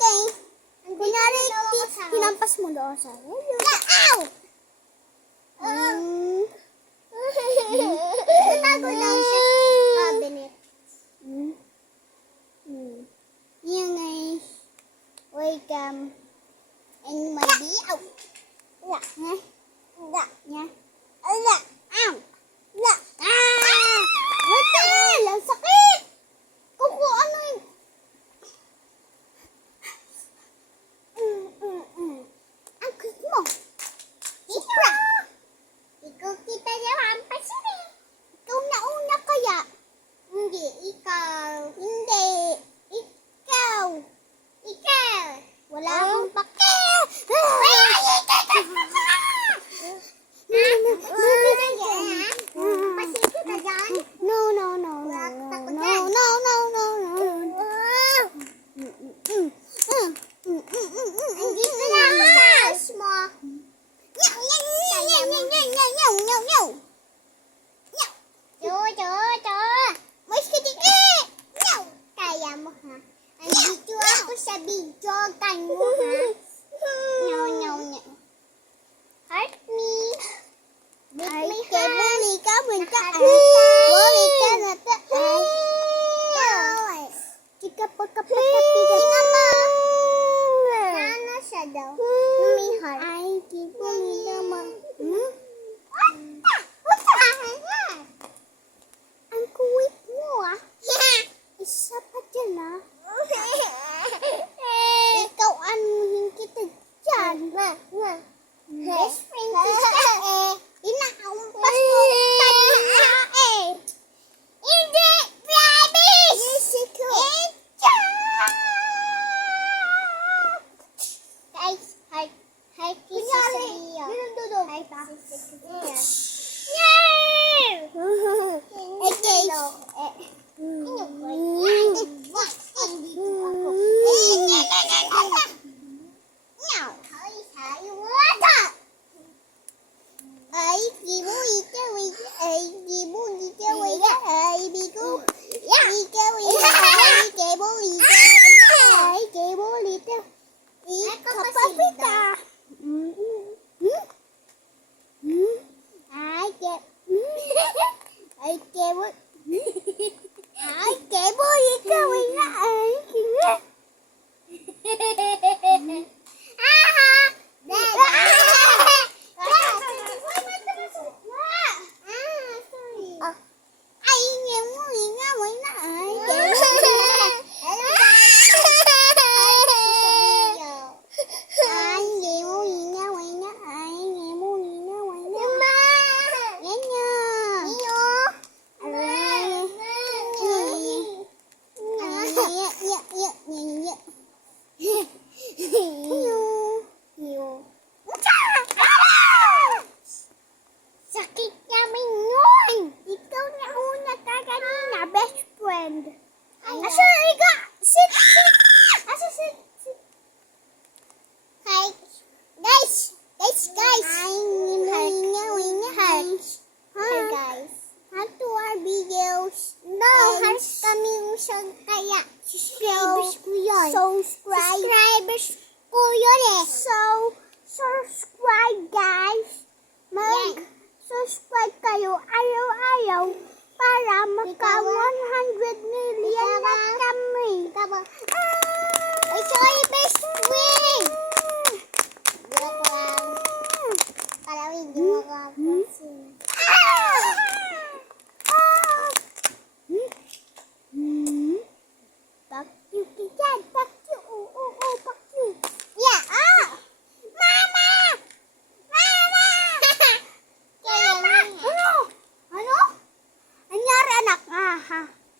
guys. Kunyari, hinampas mo doon sa ow! Natago lang siya sa cabinet. Yan guys. Welcome. And my ow! Hotel! Ang sakit! Kuko, ano yun? Ang kulit mo. Ikaw! Ikaw kita niya hampasin eh. Ikaw nauna kaya? Hindi, ikaw. Hindi. Ikaw. Ikaw. Wala akong pake. Andito ako sa video, kan mo ha? No. Heart me. Ay, kay buli ka, bunta ka. Buli ka na ta. Ay. Chika pagkapagkapiga. Chika pa. Ano siya daw? May heart. Ay, kay buli naman. Ang kuwit mo ah. Isa pa dyan ah. Ikaw anuhin kita dyan. Best friend kita eh. Inahampas mo tanda eh. Hindi, promise! Yes, ikaw. Guys, hi kiss sa Lia. Hi kiss sa Lia. Sakit namin yun! Ikaw na una ka kanina, best friend. Asa, Iga! Sit! Asa, sit! Hi! Guys! Hi, guys. How to our videos? No, heart kami usang kaya. Subscribers ko yun. Subscribers ko yun eh. So, subscribe guys. Subscribe kayo ayaw-ayaw para maka 100 million na kami. Ay, sorry, best friend! Joke lang. Para hindi mo kapasin. Bakit kita? Bakit? Bakit? Yeah, Mama! Ano? Anyari anak?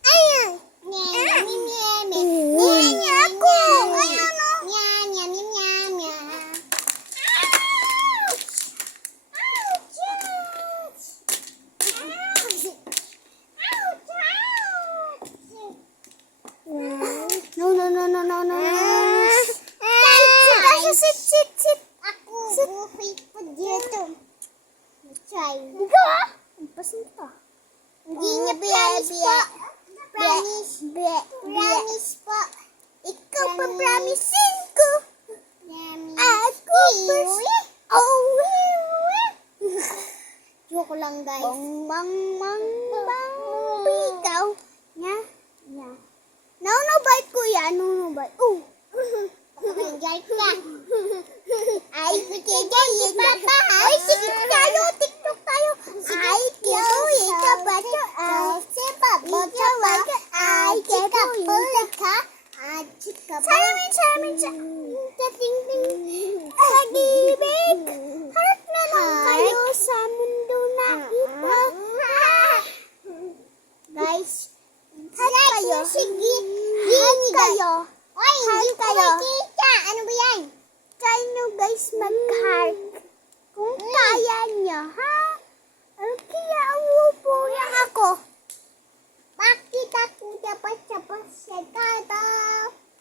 Ayun! Niya ako! Ayun o! No. Sit. Ako, buhay po dito. Ikaw ah? Pasin ka. Hindi niya promise po. Promise po. Dami 5. Ako first. Oh, joke lang guys. Bang, bigaw. Nya. No, bite kuya. No, bite. Oh. Enjoy ka. Ay, sige, papa. Ay, sige tayo. TikTok tayo. Ay, kiyoy ka ba ito? Ay, sipa ba ito? Ay, chika ba ito? Ay, chika ba ito? Charmin. Ting. Pag-ibig. Harap na lang kayo sa mundo na ito. Guys, harap kayo. Sige. Harap kayo. Oy, hindi ko makita. Ano ba yan? Try nyo guys mag-heart. Kung kaya nyo, ha? Kaya upo lang ako. Bakit ako dapat sa kata?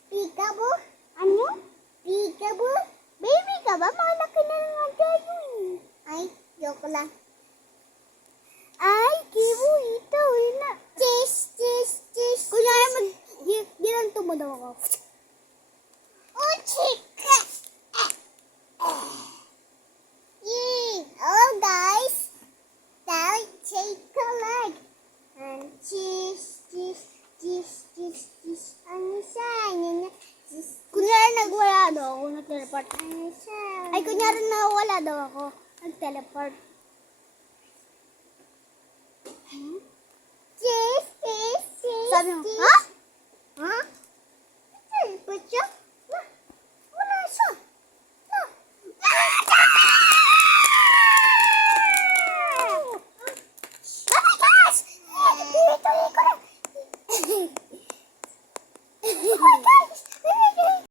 Peekaboo? Ano? Peekaboo? Baby ka ba? Malaki na nga tayo eh. Ay, joke lang. Ay, kibo ito. Cheese. Kunyari ginang tumadaw ako. Oh, chika! Oh, guys. Take a leg. And cheese. Ano siya? Kunyari nagwala daw ako, nag-teleport. Ano siya? Ay, kunyari nawala daw ako, nag-teleport. Cheese. Sabi mo, ha? Ha? Nag-teleport siya? Wala siya. No. Dito ko na. Oh my God!